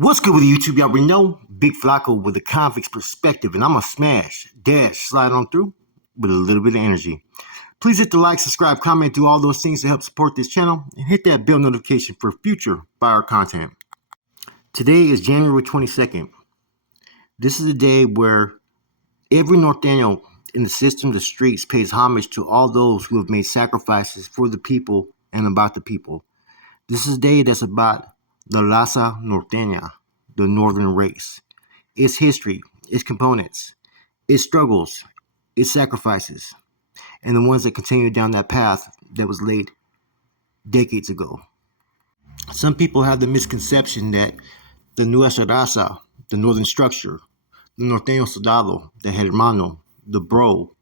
What's good with YouTube? Y'all already know Big Flacco with a convict's perspective, and I'm a slide on through with a little bit of energy. Please hit the like, subscribe, comment, do all those things to help support this channel, and hit that bell notification for future fire content. Today is January 22nd. This is a day where every Norteno in the system, the streets, pays homage to all those who have made sacrifices for the people and about the people. This is a day that's about the Raza Norteña, the northern race, its history, its components, its struggles, its sacrifices, and the ones that continue down that path that was laid decades ago. Some people have the misconception that the Nuestra Raza, the northern structure, the Norteño Soldado, the Hermano, the Bro,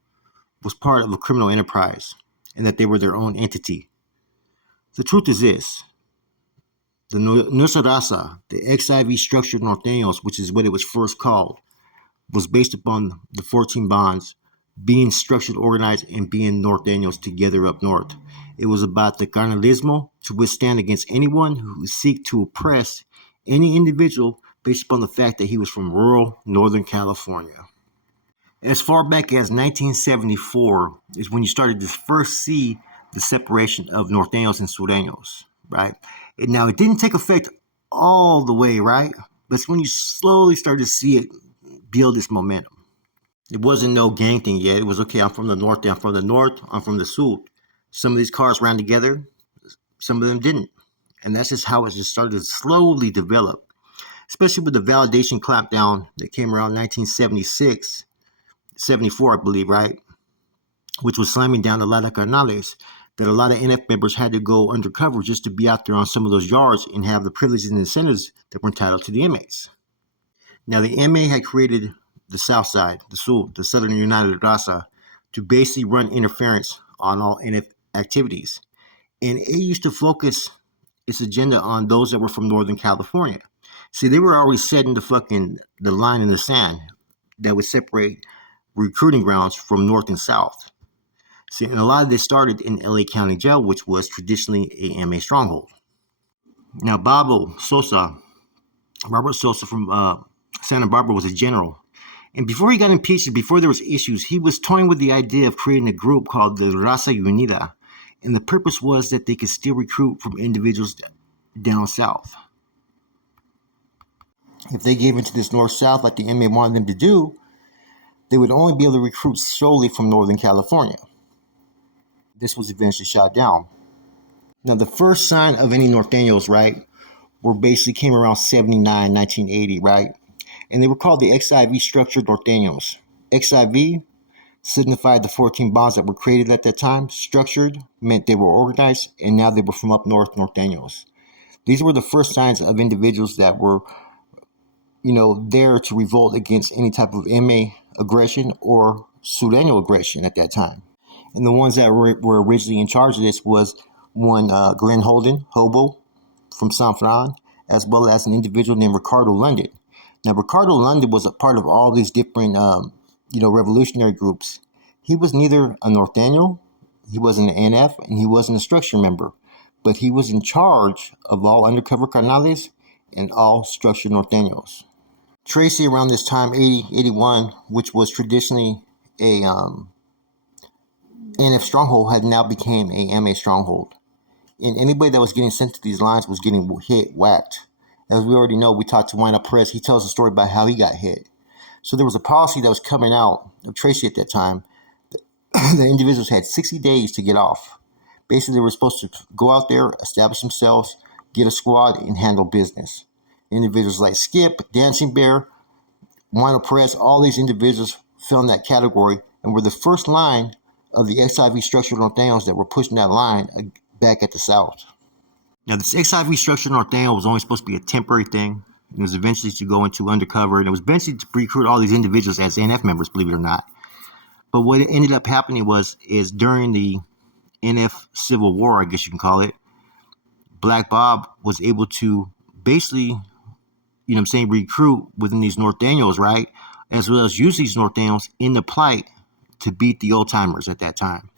was part of a criminal enterprise and that they were their own entity. The truth is this. The Nuestra Raza, the XIV structured Norteños, which is what it was first called, was based upon the 14 bonds being structured, organized, and being Norteños together up north. It was about the carnalismo to withstand against anyone who would seek to oppress any individual based upon the fact that he was from rural Northern California. As far back as 1974 is when you started to first see the separation of Norteños and Sureños, right? Now, it didn't take effect all the way, right? But it's when you slowly started to see it build this momentum. It wasn't no gang thing yet. It was, okay, I'm from the north, I'm from the south. Some of these cars ran together, some of them didn't. And that's just how it just started to slowly develop, especially with the validation clampdown that came around 1976, 74, I believe, right? Which was slamming down a lot of carnales, that a lot of NF members had to go undercover just to be out there on some of those yards and have the privileges and incentives that were entitled to the inmates. Now, the MA had created the Southside, the Southern United Raza, to basically run interference on all NF activities. And it used to focus its agenda on those that were from Northern California. See, they were already setting the line in the sand that would separate recruiting grounds from North and South. See, and a lot of this started in LA County Jail, which was traditionally a MA stronghold. Now, Robert Sosa from Santa Barbara was a general. And before he got impeached, before there was issues, he was toying with the idea of creating a group called the Raza Unida. And the purpose was that they could still recruit from individuals down south. If they gave into this north-south like the MA wanted them to do, they would only be able to recruit solely from Northern California. This was eventually shot down. Now, the first sign of any Norteños, right, basically came around 79, 1980, right? And they were called the XIV structured Norteños. XIV signified the 14 bonds that were created at that time. Structured meant they were organized, and now they were from up north Norteños. These were the first signs of individuals that were, there to revolt against any type of MA aggression or Sureño aggression at that time. And the ones that were originally in charge of this was one Glenn Holden, Hobo, from San Fran, as well as an individual named Ricardo London. Now, Ricardo London was a part of all these different, revolutionary groups. He was neither a Norteño, he wasn't an NF, and he wasn't a structure member. But he was in charge of all undercover carnales and all structured Norteños. Tracy, around this time, 80, 81, which was traditionally a NF stronghold, had now became a MA stronghold. And anybody that was getting sent to these lines was getting whacked. As we already know, we talked to Wine Perez. He tells a story about how he got hit. So there was a policy that was coming out of Tracy at that time. The individuals had 60 days to get off. Basically, they were supposed to go out there, establish themselves, get a squad, and handle business. Individuals like Skip, Dancing Bear, Wine Perez, all these individuals fell in that category and were the first line of the XIV structured Norteños that were pushing that line back at the South. Now, this XIV structured Norteño was only supposed to be a temporary thing. It was eventually to go into undercover, and it was eventually to recruit all these individuals as NF members, believe it or not. But what ended up happening is during the NF Civil War, I guess you can call it, Black Bob was able to basically, recruit within these Norteños, right? As well as use these Norteños in the plight to beat the old timers at that time.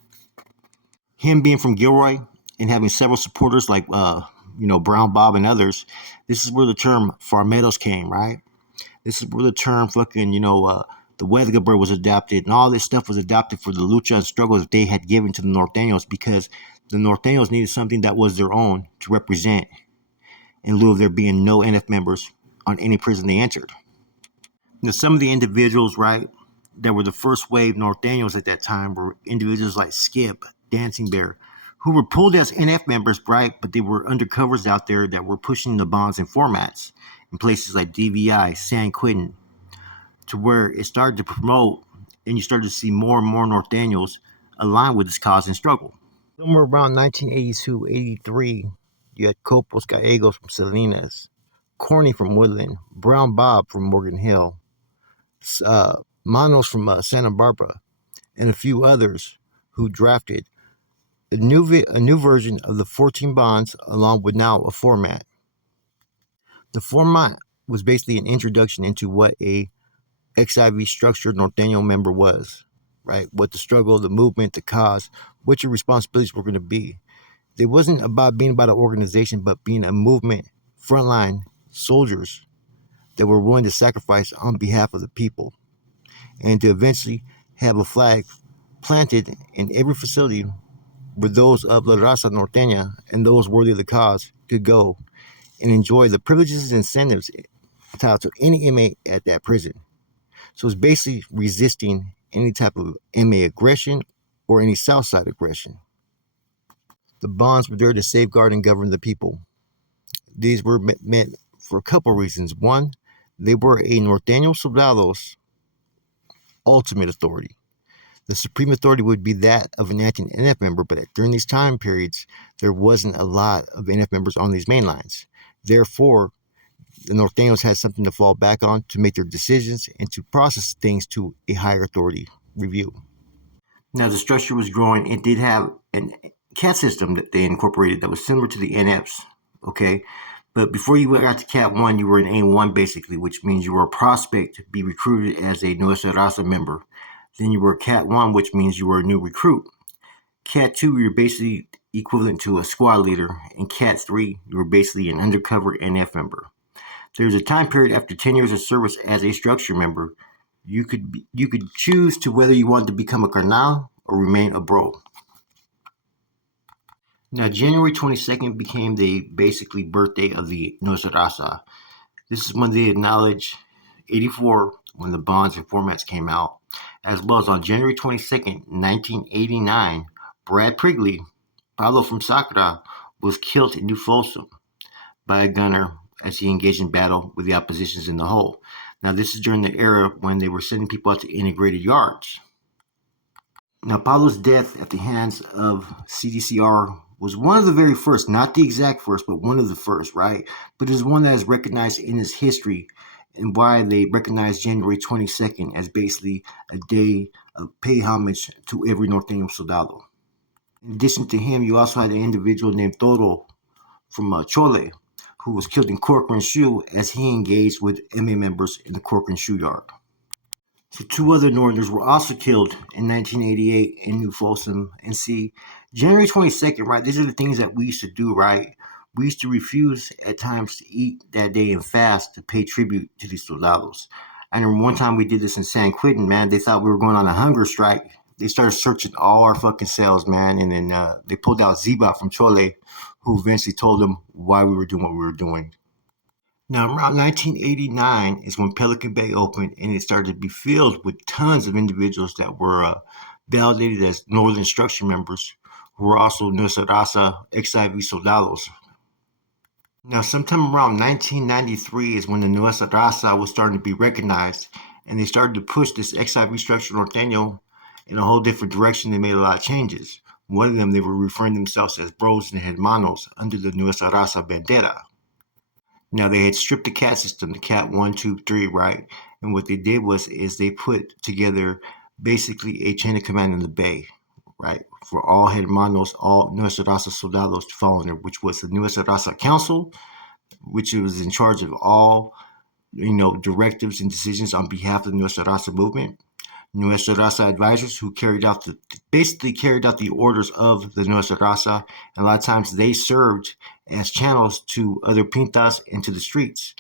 Him being from Gilroy and having several supporters like Brown Bob and others, this is where the term farmeros came, right? This is where the term fucking, the Huelga bird was adapted, and all this stuff was adapted for the lucha and struggles that they had given to the Norteños, because the Norteños needed something that was their own to represent in lieu of there being no NF members on any prison they entered. Now, some of the individuals, right, that were the first wave Norteños at that time were individuals like Skip, Dancing Bear, who were pulled as NF members, right, but they were undercovers out there that were pushing the bonds and formats in places like DVI, San Quentin, to where it started to promote, and you started to see more and more Norteños align with this cause and struggle. Somewhere around 1982, 83, you had Copos Gallegos from Salinas, Corny from Woodland, Brown Bob from Morgan Hill, Manos from Santa Barbara, and a few others who drafted a new version of the 14 bonds along with now a format. The format was basically an introduction into what a XIV structured Norteño member was, right? What the struggle, the movement, the cause, what your responsibilities were going to be. It wasn't about being about an organization, but being a movement, frontline soldiers that were willing to sacrifice on behalf of the people, and to eventually have a flag planted in every facility where those of La Raza Norteña and those worthy of the cause could go and enjoy the privileges and incentives tied to any inmate at that prison. So it's basically resisting any type of MA aggression or any Southside aggression. The bonds were there to safeguard and govern the people. These were meant for a couple reasons. One, they were a Norteño Soldados ultimate authority. The supreme authority would be that of an acting NF member, but during these time periods, there wasn't a lot of NF members on these main lines. Therefore, the Norteños had something to fall back on to make their decisions and to process things to a higher authority review. Now, the structure was growing. It did have a CAT system that they incorporated that was similar to the NFs, okay? But before you got to CAT 1, you were an A1 basically, which means you were a prospect to be recruited as a Nuestra Raza member. Then you were CAT 1, which means you were a new recruit. CAT 2, you're basically equivalent to a squad leader. And CAT 3, you were basically an undercover NF member. There's a time period after 10 years of service as a structure member. You could choose to whether you wanted to become a carnal or remain a bro. Now, January 22nd became the basically birthday of the Nuestra Raza. This is when they acknowledged 84 when the bonds and formats came out, as well as on January 22nd, 1989, Brad Prigley, Pablo from Sacra, was killed in New Folsom by a gunner as he engaged in battle with the oppositions in the hole. Now, this is during the era when they were sending people out to integrated yards. Now, Pablo's death at the hands of CDCR was one of the very first, not the exact first, but one of the first, right? But it's one that is recognized in its history and why they recognize January 22nd as basically a day of pay homage to every Norteño Soldado. In addition to him, you also had an individual named Toro from Chole, who was killed in Corcoran Shoe as he engaged with MA members in the Corcoran Shoe yard. So 2 other Northerners were also killed in 1988 in New Folsom. And see, January 22nd, right, these are the things that we used to do, right? We used to refuse at times to eat that day and fast to pay tribute to these soldados. I remember one time we did this in San Quentin, man. They thought we were going on a hunger strike. They started searching all our fucking cells, man. And then they pulled out Ziba from Chole, who eventually told them why we were doing what we were doing. Now, around 1989 is when Pelican Bay opened, and it started to be filled with tons of individuals that were validated as Northern Structure members, who were also Nuestra Raza XIV Soldados. Now, sometime around 1993 is when the Nuestra Raza was starting to be recognized, and they started to push this XIV Structure Norteño in a whole different direction. They made a lot of changes. One of them, they were referring themselves as bros and hermanos under the Nuestra Raza bandera. Now, they had stripped the CAT system, the CAT 1, 2, 3, right? And what they did is they put together basically a chain of command in the Bay, right? For all hermanos, all Nuestra Raza Soldados to follow under, which was the Nuestra Raza Council, which was in charge of all, directives and decisions on behalf of the Nuestra Raza movement. Nuestra Raza advisors who basically carried out the orders of the Nuestra Raza, and a lot of times they served as channels to other pintas into the streets.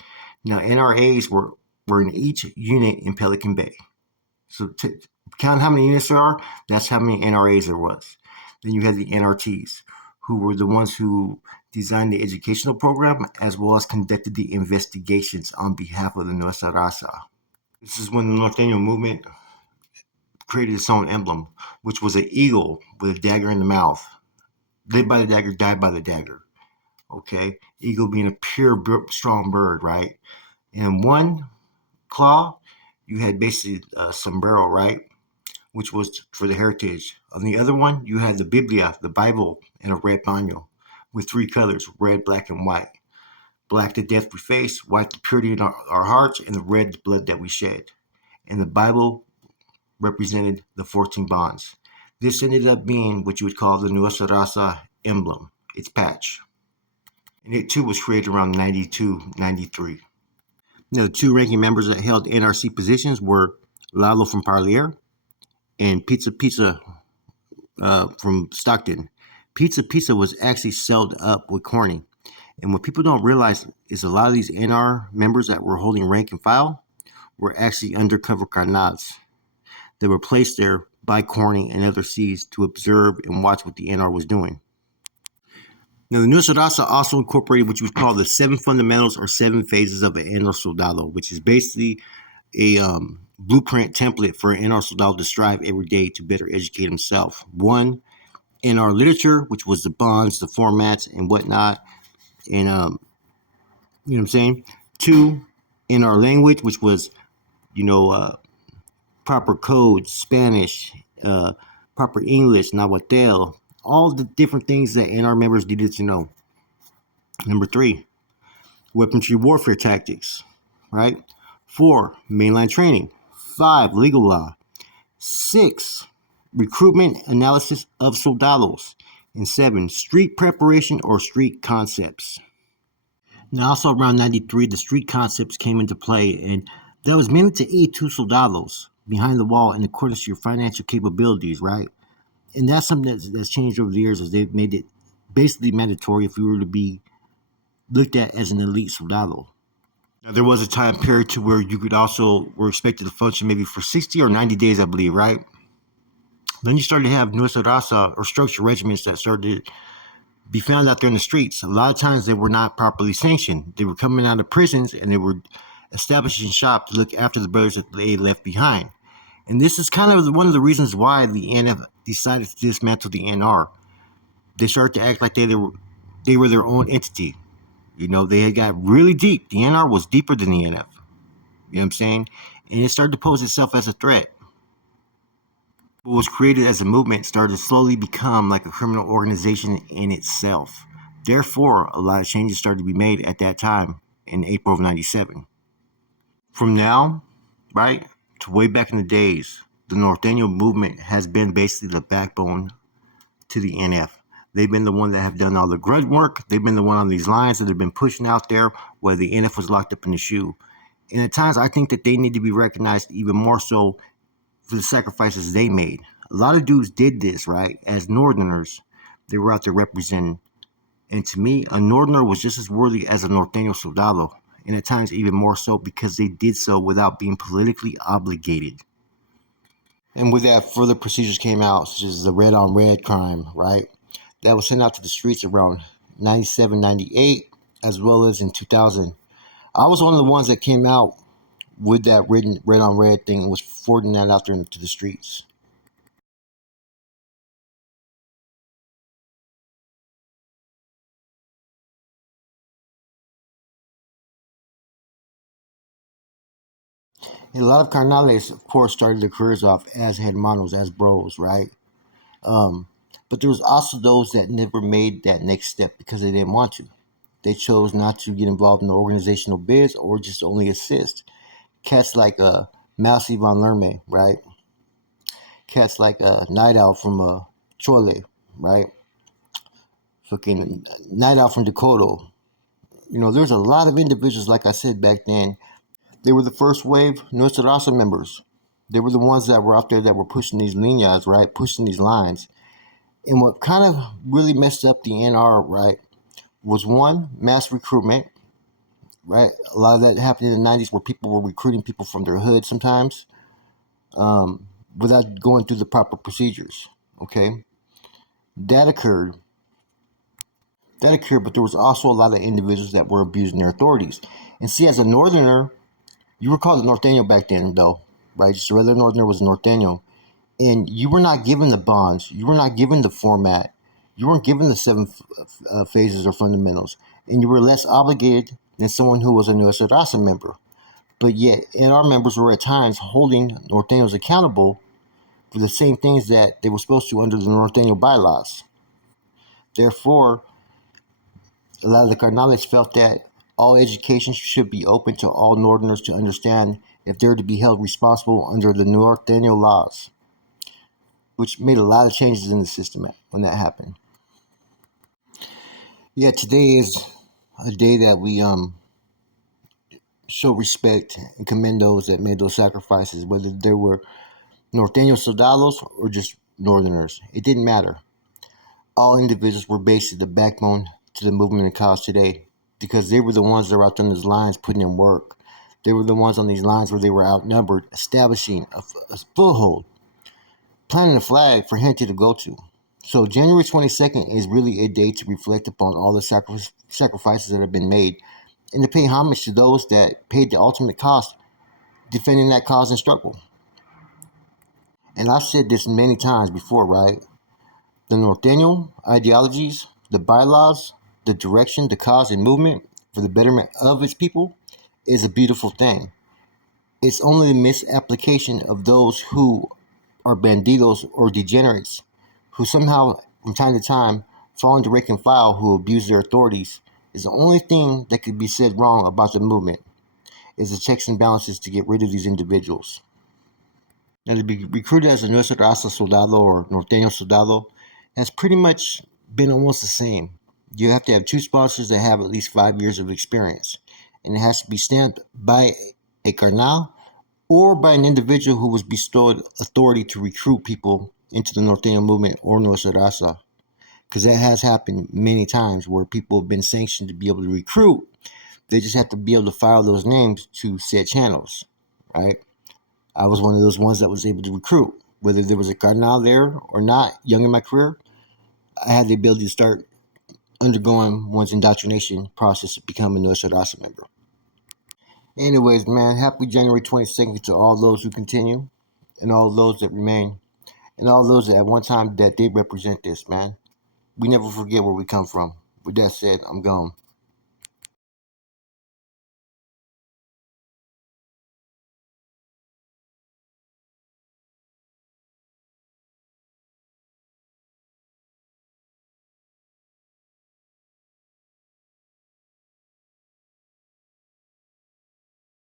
Now NRAs were in each unit in Pelican Bay. So count how many units there are, that's how many NRAs there was. Then you had the NRTs, who were the ones who designed the educational program as well as conducted the investigations on behalf of the Nuestra Raza. This is when the Norteno movement created its own emblem, which was an eagle with a dagger in the mouth. Live by the dagger, die by the dagger. Okay, eagle being a pure, strong bird, right? And one claw, you had basically a sombrero, right? Which was for the heritage. On the other one, you had the Biblia, the Bible, in a red paño with three colors, red, black, and white. Black, the death we face, white, the purity in our hearts, and the red, the blood that we shed. And the Bible represented the 14 bonds. This ended up being what you would call the Nuestra Raza emblem, its patch. And it too was created around 92, 93. Now, the two ranking members that held NRC positions were Lalo from Parlier and Pizza from Stockton. Pizza was actually sold up with Corny. And what people don't realize is a lot of these NR members that were holding rank and file were actually undercover carnals. They were placed there by Corny and other Cs to observe and watch what the NR was doing. Now, the Nuestra Raza also incorporated what you would call the 7 fundamentals or 7 phases of an NR Soldado, which is basically a blueprint template for an NR Soldado to strive every day to better educate himself. 1, NR literature, which was the bonds, the formats, and whatnot. And, you know what I'm saying? 2, NR language, which was, proper codes, Spanish, proper English, Nahuatl, all the different things that NR members needed to know. Number 3, weaponry warfare tactics, right? 4, mainline training. 5, legal law. 6, recruitment analysis of soldados. And 7, street preparation or street concepts. Now, also around 93, the street concepts came into play, and that was mainly to aid two soldados behind the wall in accordance to your financial capabilities, right? And that's something that's changed over the years as they've made it basically mandatory if you were to be looked at as an elite soldado. Now, there was a time period to where you were expected to function maybe for 60 or 90 days, I believe, right? Then you started to have Nuestra Raza or structured regiments that started to be found out there in the streets. A lot of times they were not properly sanctioned. They were coming out of prisons and they were establishing shop to look after the brothers that they left behind. And this is kind of one of the reasons why the NF decided to dismantle the NR. They started to act like they were their own entity. They had got really deep. The NR was deeper than the NF. You know what I'm saying? And it started to pose itself as a threat. What was created as a movement started to slowly become like a criminal organization in itself. Therefore, a lot of changes started to be made at that time in April of 97. From now, right, to way back in the days, the Norteno movement has been basically the backbone to the NF. They've been the one that have done all the grunt work. They've been the one on these lines that have been pushing out there where the NF was locked up in the shoe. And at times, I think that they need to be recognized even more so for the sacrifices they made. A lot of dudes did this, right? As Northerners, they were out there representing. And to me, a Northerner was just as worthy as a Norteño soldado. And at times even more so because they did so without being politically obligated. And with that, further procedures came out, such as the red on red crime, right? That was sent out to the streets around 97, 98, as well as in 2000. I was one of the ones that came out with that red on red thing and was forwarding that out there into the streets. And a lot of carnales, of course, started their careers off as hermanos, as bros, right? But there was also those that never made that next step because they didn't want to. They chose not to get involved in the organizational bids or just only assist. Cats like Mousy von Lerme, right? Cats like Night Owl from Chole, right? Fucking Night Owl from Dakota. There's a lot of individuals, like I said back then. They were the first wave Nuestra Raza members. They were the ones that were out there that were pushing these lineas, right? Pushing these lines. And what kind of really messed up the NR, right, was one, mass recruitment, right? A lot of that happened in the 90s where people were recruiting people from their hood sometimes without going through the proper procedures, okay? That occurred. That occurred, but there was also a lot of individuals that were abusing their authorities. And see, as a northerner, you were called a Norteno back then, though, right? Just a regular northerner was a Norteno. And you were not given the bonds. You were not given the format. You weren't given the seven phases or fundamentals. And you were less obligated than someone who was a Nuestra Raza member. But yet, and our members were at times holding Nortenos accountable for the same things that they were supposed to under the Norteno bylaws. Therefore, a lot of the Carnales felt that all education should be open to all Northerners to understand if they're to be held responsible under the Norteno laws, which made a lot of changes in the system when that happened. Yeah, today is a day that we show respect and commend those that made those sacrifices, whether they were Norteño soldados or just Northerners. It didn't matter. All individuals were basically the backbone to the movement and cause today because they were the ones that were out on these lines putting in work. They were the ones on these lines where they were outnumbered, establishing a foothold, planting a flag for Gente to go to. So January 22nd is really a day to reflect upon all the sacrifices that have been made and to pay homage to those that paid the ultimate cost defending that cause and struggle. And I've said this many times before, right? The Norteño ideologies, the bylaws, the direction, the cause, and movement for the betterment of its people is a beautiful thing. It's only the misapplication of those who are bandidos or degenerates who somehow, from time to time, fall into rank and file who abuse their authorities is the only thing that could be said wrong about the movement is the checks and balances to get rid of these individuals. Now, to be recruited as a Nuestra Raza Soldado or Norteño Soldado has pretty much been almost the same. You have to have two sponsors that have at least 5 years of experience, and it has to be stamped by a carnal or by an individual who was bestowed authority to recruit people into the Norteño movement or Nuestra Raza. Because that has happened many times where people have been sanctioned to be able to recruit. They just have to be able to file those names to said channels, right? I was one of those ones that was able to recruit. Whether there was a carnal there or not, young in my career, I had the ability to start undergoing one's indoctrination process to become a Nuestra Raza member. Anyways, man, happy January 22nd to all those who continue and all those that remain and all those that at one time that did represent this, man. We never forget where we come from. With that said, I'm gone.